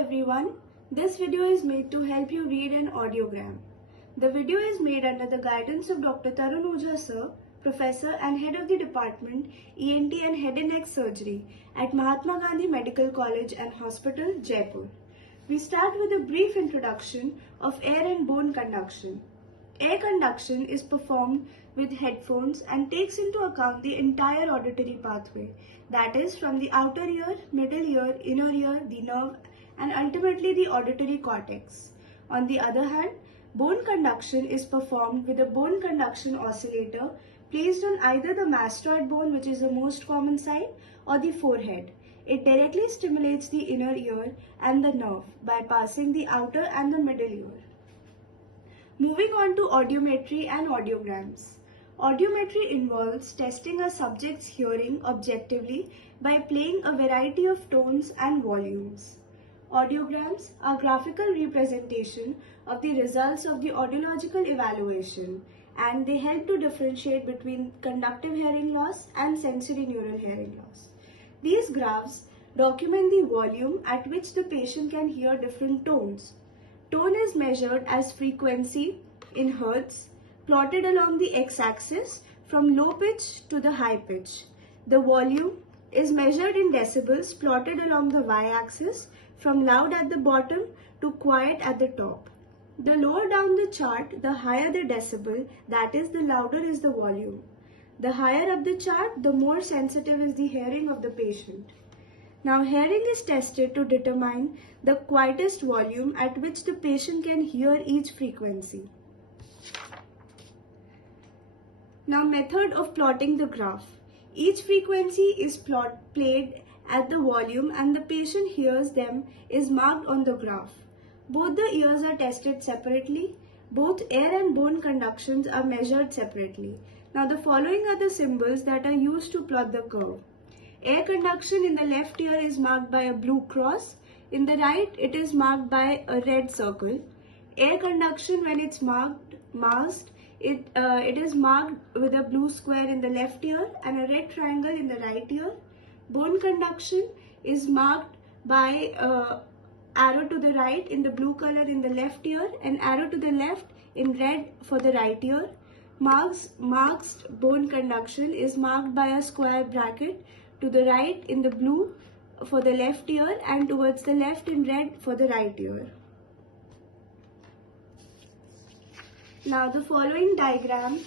everyone. This video is made to help you read an audiogram. The video is made under the guidance of Dr. Tarun Ojha sir, Professor and Head of the Department ENT and Head and Neck Surgery at Mahatma Gandhi Medical College and Hospital, Jaipur. We start with a brief introduction of air and bone conduction. Air conduction is performed with headphones and takes into account the entire auditory pathway, that is from the outer ear, middle ear, inner ear, the nerve and ultimately the auditory cortex. On the other hand, bone conduction is performed with a bone conduction oscillator placed on either the mastoid bone, which is the most common site, or the forehead. It directly stimulates the inner ear and the nerve by passing the outer and the middle ear. Moving on to audiometry and audiograms. Audiometry involves testing a subject's hearing objectively by playing a variety of tones and volumes. Audiograms are graphical representation of the results of the audiological evaluation, and they help to differentiate between conductive hearing loss and sensory neural hearing loss. These graphs document the volume at which the patient can hear different tones. Tone is measured as frequency in hertz, plotted along the x-axis from low pitch to the high pitch. The volume is measured in decibels, plotted along the y-axis from loud at the bottom to quiet at the top. The lower down the chart, the higher the decibel, that is, the louder is the volume. The higher up the chart, the more sensitive is the hearing of the patient. Now, hearing is tested to determine the quietest volume at which the patient can hear each frequency. Now, method of plotting the graph. Each frequency is played at the volume and the patient hears them is marked on the graph. Both the ears are tested separately. Both air and bone conductions are measured separately. Now, the following are the symbols that are used to plot the curve. Air conduction in the left ear is marked by a blue cross. In the right, it is marked by a red circle. Air conduction, when it's masked, it is marked with a blue square in the left ear and a red triangle in the right ear. Bone conduction is marked by arrow to the right in the blue color in the left ear and arrow to the left in red for the right ear. Masked bone conduction is marked by a square bracket to the right in the blue for the left ear and towards the left in red for the right ear. Now, the following diagram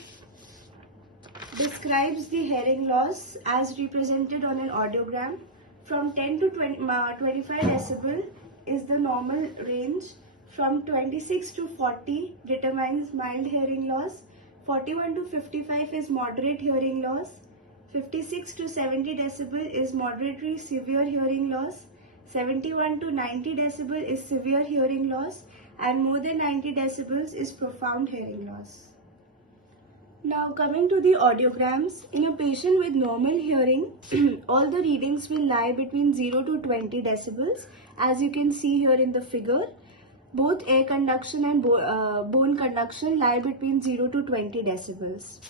describes the hearing loss as represented on an audiogram. From 10 to 25 decibel is the normal range. From 26 to 40 determines mild hearing loss. 41 to 55 is moderate hearing loss. 56 to 70 decibel is moderately severe hearing loss. 71 to 90 decibel is severe hearing loss, and more than 90 decibels is profound hearing loss. Now, coming to the audiograms, in a patient with normal hearing, all the readings will lie between 0 to 20 decibels, as you can see here in the figure. Both air conduction and bone conduction lie between 0 to 20 decibels.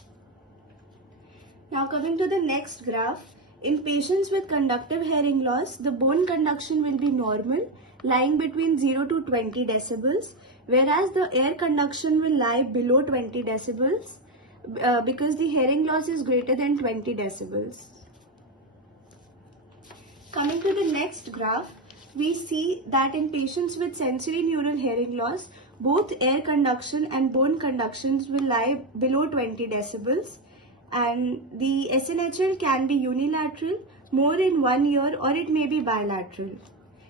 Now, coming to the next graph, in patients with conductive hearing loss, the bone conduction will be normal, lying between 0 to 20 decibels, whereas the air conduction will lie below 20 decibels because the hearing loss is greater than 20 decibels. Coming to the next graph, we see that in patients with sensory neural hearing loss, both air conduction and bone conductions will lie below 20 decibels. And the SNHL can be unilateral, more in one ear, or it may be bilateral.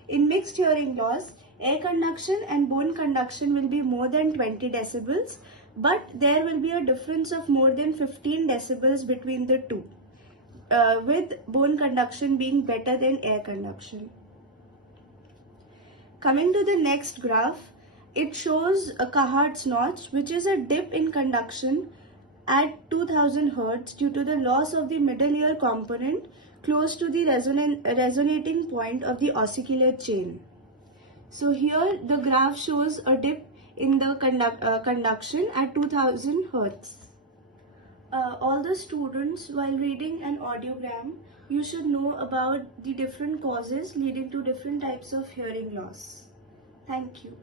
In mixed hearing loss, air conduction and bone conduction will be more than 20 decibels, but there will be a difference of more than 15 decibels between the two, with bone conduction being better than air conduction. Coming to the next graph, it shows a Cahart's notch, which is a dip in conduction at 2000 Hz due to the loss of the middle ear component close to the resonating point of the ossicular chain. So here the graph shows a dip in the conduction at 2000 Hz. All the students, while reading an audiogram, you should know about the different causes leading to different types of hearing loss. Thank you.